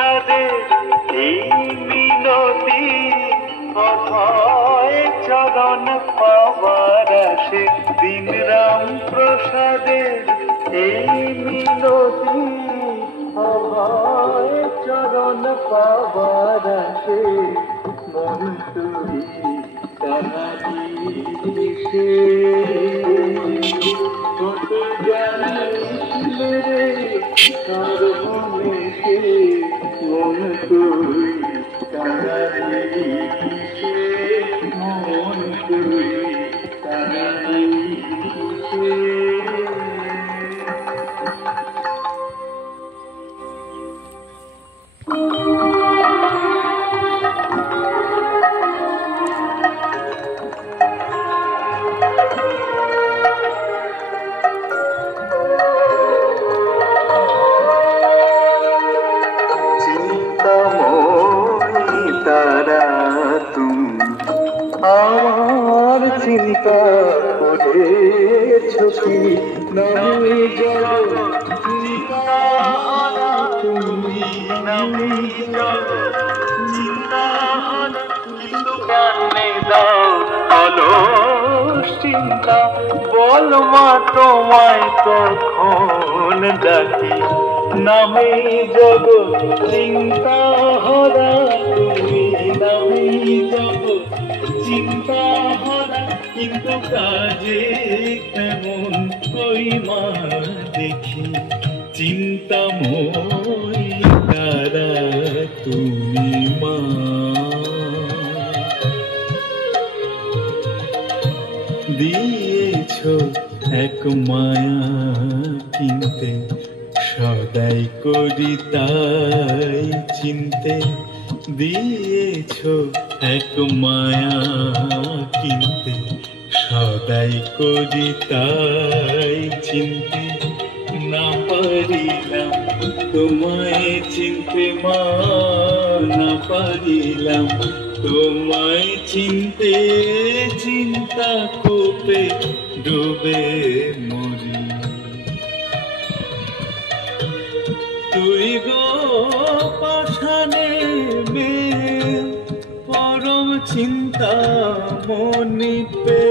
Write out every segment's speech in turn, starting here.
প্রসাদে এই মিনতি অভয় চরণ পাবার আসে দিন রাম প্রসাদের এই মিনতি অভয় চরণ পাবার আসে মন তুই কানাদিসে কত জানিস রে কার মনেতে মন তুই কানাদিসে মন তুই কানাদিসে আমার চিন্তা করেছ কি নামি যাব তুমি নামি যাব চিন্তা কিন্তু কানে দাও অলস চিন্তা বল মা তোমায় কখন ডাকি নামে জগৎ চিন্তা হরা তুমি নামে জগৎ চিন্তা হরা কিন্তু কাজে কেমন কই মা দেখি চিন্তাময়ী তারা তুমি মা দিয়েছ এক মায়া কিনতে সদাই করি তাই চিনতে দিয়েছ এক মায়া কিনতে সদাই করি তাই চিনতে না পারিলাম তোমায় চিনতে মা না পারিলাম তোমায় চিনতে চিন্তা কোপে ডুবে মরি তুই গো পাষাণে পরম চিন্তা মনিপে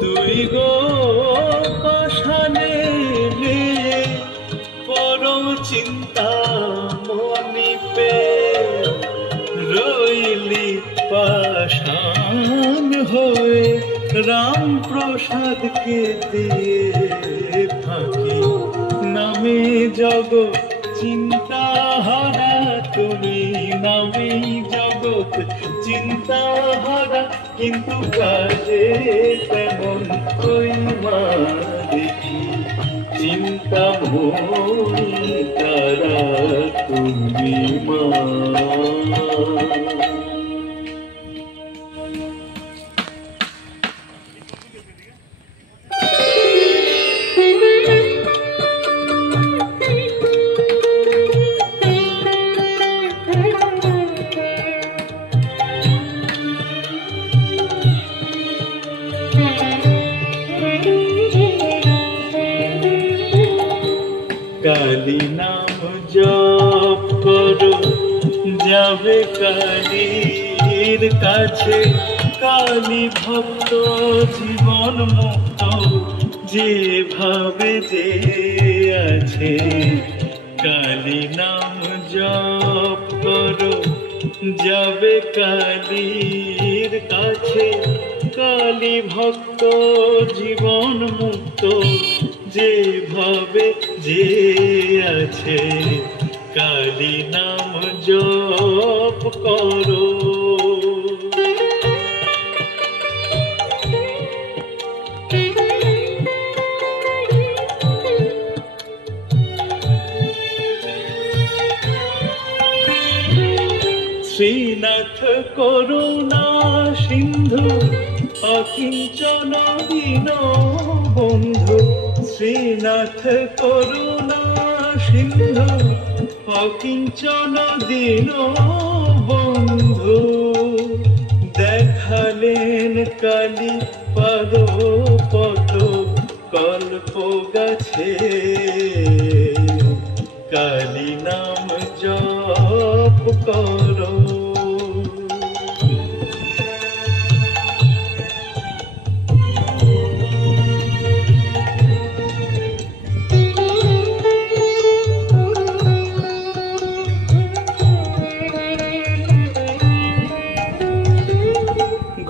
তুই গো পাষাণে পরম চিন্তা মনিপে রইলি পাষাণ হয়ে রাম প্রসাদকে দিয়ে ফাঁকি নামে জগৎ চিন্তা হারা তুমি নামে জগৎ চিন্তা হারা কিন্তু কাজে তেমন কই মা দেখি চিন্তাময়ী তারা তুমি মা কালী নাম জপ করো যাবে কালীর কাছে কালী ভক্ত জীবন মুক্ত যেভাবে যে আছে কালী নাম জপ করো যাবে কালীর কাছে কালী ভক্ত জীবন মুক্ত যেভাবে যে আছে কালী নাম জপ করো শ্রীনাথ করুণা সিন্ধু অকিঞ্চন দীন বন্ধু শ্রীনাথ করুণা সিন্ধু অকিঞ্চন দীন বন্ধু দেখালেন কালী পাদ পদ কল্প গাছে কালী নাম জপ করো।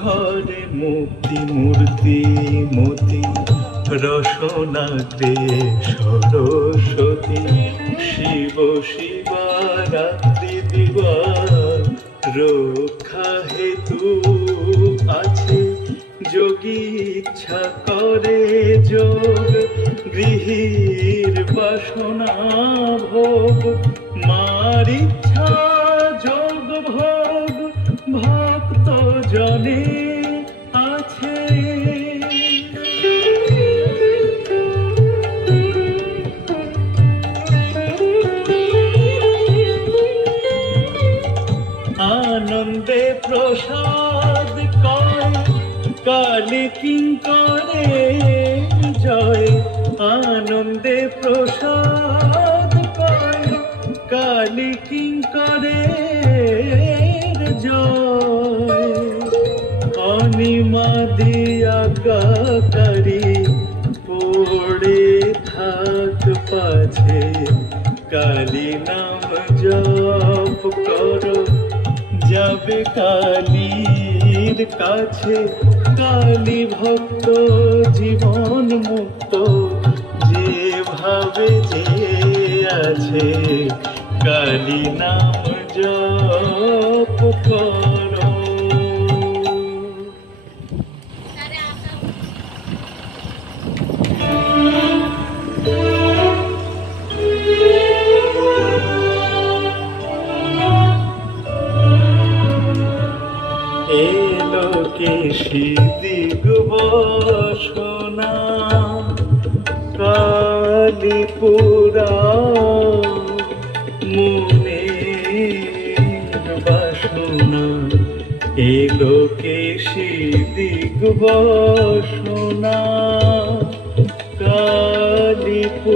ঘরে মুক্তি মূর্তি মতি রসনাগ্রে সরস্বতী শিব শিবা রাত্রি দিবা রক্ষা হেতু আছে যোগী ইচ্ছা করে যোগ গৃহীর বাসনা ভোগ মার ইচ্ছা যোগ ভোগ ভক্ত জনে আছে। আনন্দে প্রসাদ কয় কালী কিঙ্করে জয়। আনন্দে প্রসাদ কয় কালী কিঙ্করে জয়। অনিমাদি আজ্ঞাকারী পড়ে থাক পাছে কালী নাম জপ করো যাবে কালীর কাছে। কালী ভক্ত জীবন মুক্ত যেভাবে যে আছে কালী নাম জপ করো। এলো কেশি দিগবসনা কালীপুরা মনের বাসনা। এলো কেশি দিগবসনা কালীপুরা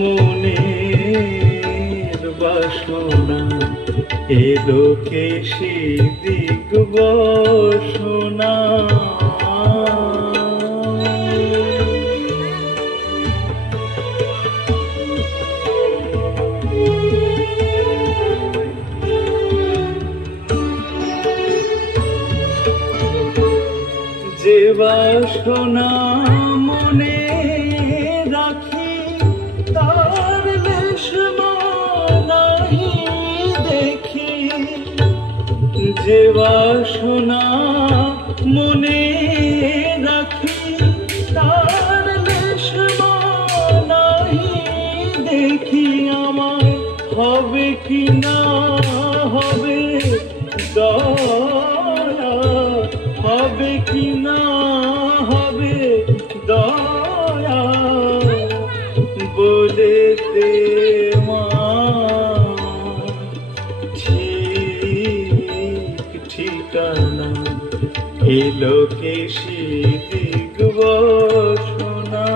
মনের বাসনা। এলো কেশি দিগবসনা। যে বাসনা মনে রাখি তার লেশ নাহি দেখি। যে বাসনা মনে রাখি তার লেশ নাহি দেখি। আমার হবে কি না হবে দয়া, হবে কি না হবে দয়া বলেতে মা ঠিক ঠিকানা। এলো কেশি দিগবসনা।